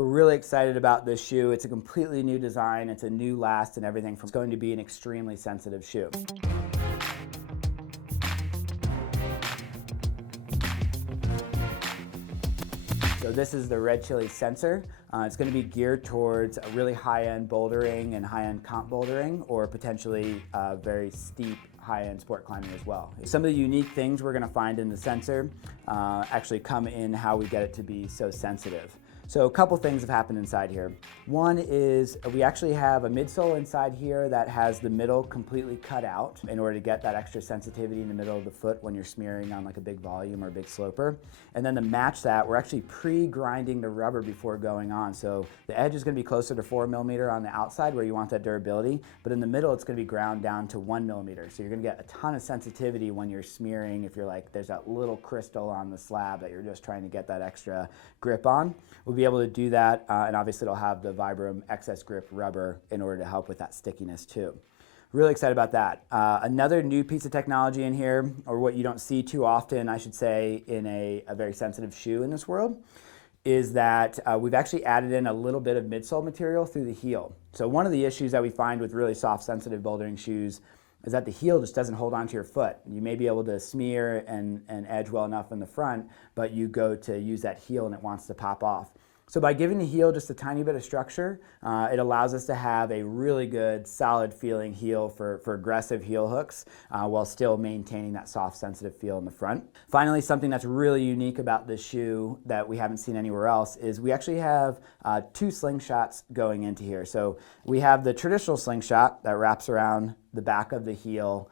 We're really excited about this shoe. It's a completely new design. It's a new last and everything. It's going to be an extremely sensitive shoe. So this is the Red Chili Sensor. It's going to be geared towards a really high-end bouldering and high-end comp bouldering, or potentially very steep high-end sport climbing as well. Some of the unique things we're going to find in the sensor actually come in how we get it to be so sensitive. So a couple things have happened inside here. One is we actually have a midsole inside here that has the middle completely cut out in order to get that extra sensitivity in the middle of the foot when you're smearing on like a big volume or a big sloper. And then to match that, we're actually pre-grinding the rubber before going on. So the edge is going to be closer to 4mm on the outside where you want that durability, but in the middle it's going to be ground down to 1mm. So you're going to get a ton of sensitivity when you're smearing if you're like, there's that little crystal on the slab that you're just trying to get that extra grip on. We'll be able to do that, and obviously it'll have the Vibram excess grip rubber in order to help with that stickiness too. Really excited about that. Another new piece of technology in here, or what you don't see too often, I should say, in a very sensitive shoe in this world, is that we've actually added in a little bit of midsole material through the heel. So one of the issues that we find with really soft, sensitive bouldering shoes is that the heel just doesn't hold onto your foot. You may be able to smear and edge well enough in the front, but you go to use that heel and it wants to pop off. So by giving the heel just a tiny bit of structure, it allows us to have a really good, solid feeling heel for aggressive heel hooks while still maintaining that soft, sensitive feel in the front. Finally, something that's really unique about this shoe that we haven't seen anywhere else is we actually have 2 Sling Shots going into here. So we have the traditional Sling Shot that wraps around the back of the heel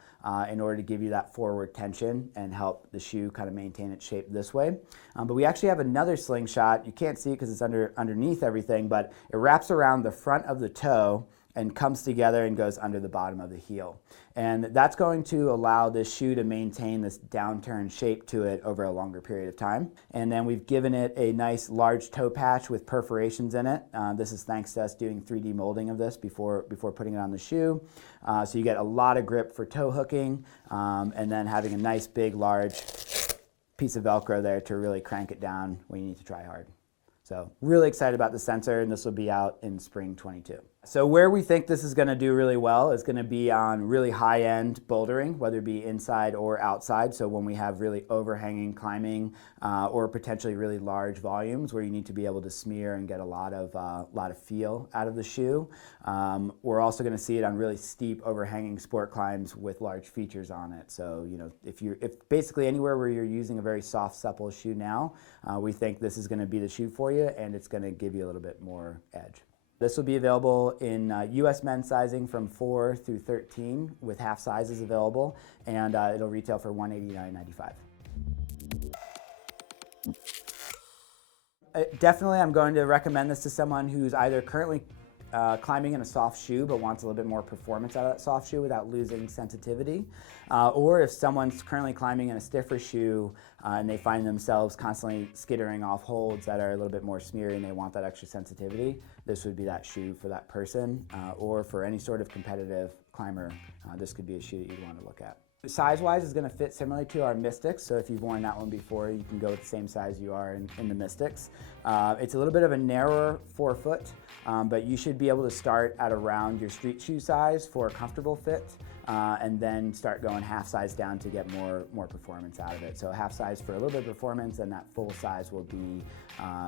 in order to give you that forward tension and help the shoe kind of maintain its shape this way. But we actually have another Sling Shot. You can't see it because it's underneath everything, but it wraps around the front of the toe and comes together and goes under the bottom of the heel. And that's going to allow this shoe to maintain this downturn shape to it over a longer period of time. And then we've given it a nice large toe patch with perforations in it. This is thanks to us doing 3D molding of this before putting it on the shoe. So you get a lot of grip for toe hooking, and then having a nice big large piece of Velcro there to really crank it down when you need to try hard. So really excited about the sensor, and this will be out in spring 22. So where we think this is going to do really well is going to be on really high-end bouldering, whether it be inside or outside. So when we have really overhanging climbing or potentially really large volumes where you need to be able to smear and get a lot of feel out of the shoe. We're also going to see it on really steep overhanging sport climbs with large features on it. So you know, if basically anywhere where you're using a very soft, supple shoe now, we think this is going to be the shoe for you, and it's going to give you a little bit more edge. This will be available in US men's sizing from 4 through 13 with half sizes available, and it'll retail for $189.95. Definitely, I'm going to recommend this to someone who's either currently climbing in a soft shoe but wants a little bit more performance out of that soft shoe without losing sensitivity, or if someone's currently climbing in a stiffer shoe and they find themselves constantly skittering off holds that are a little bit more smeary and they want that extra sensitivity, this would be that shoe for that person, or for any sort of competitive climber, this could be a shoe that you'd want to look at. Size-wise is going to fit similarly to our Mystics, so if you've worn that one before, you can go with the same size you are in the Mystics. It's a little bit of a narrower forefoot, but you should be able to start at around your street shoe size for a comfortable fit, and then start going half size down to get more performance out of it. So half size for a little bit of performance, and that full size will be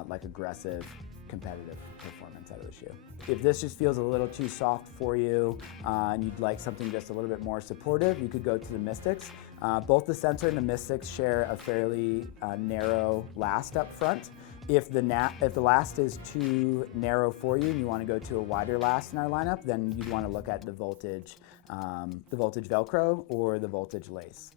like aggressive, competitive performance out of the shoe. If this just feels a little too soft for you and you'd like something just a little bit more supportive, you could go to the Mystics. Both the Sensor and the Mystics share a fairly narrow last up front. If the last is too narrow for you and you want to go to a wider last in our lineup, then you'd want to look at the Voltage Velcro or the Voltage Lace.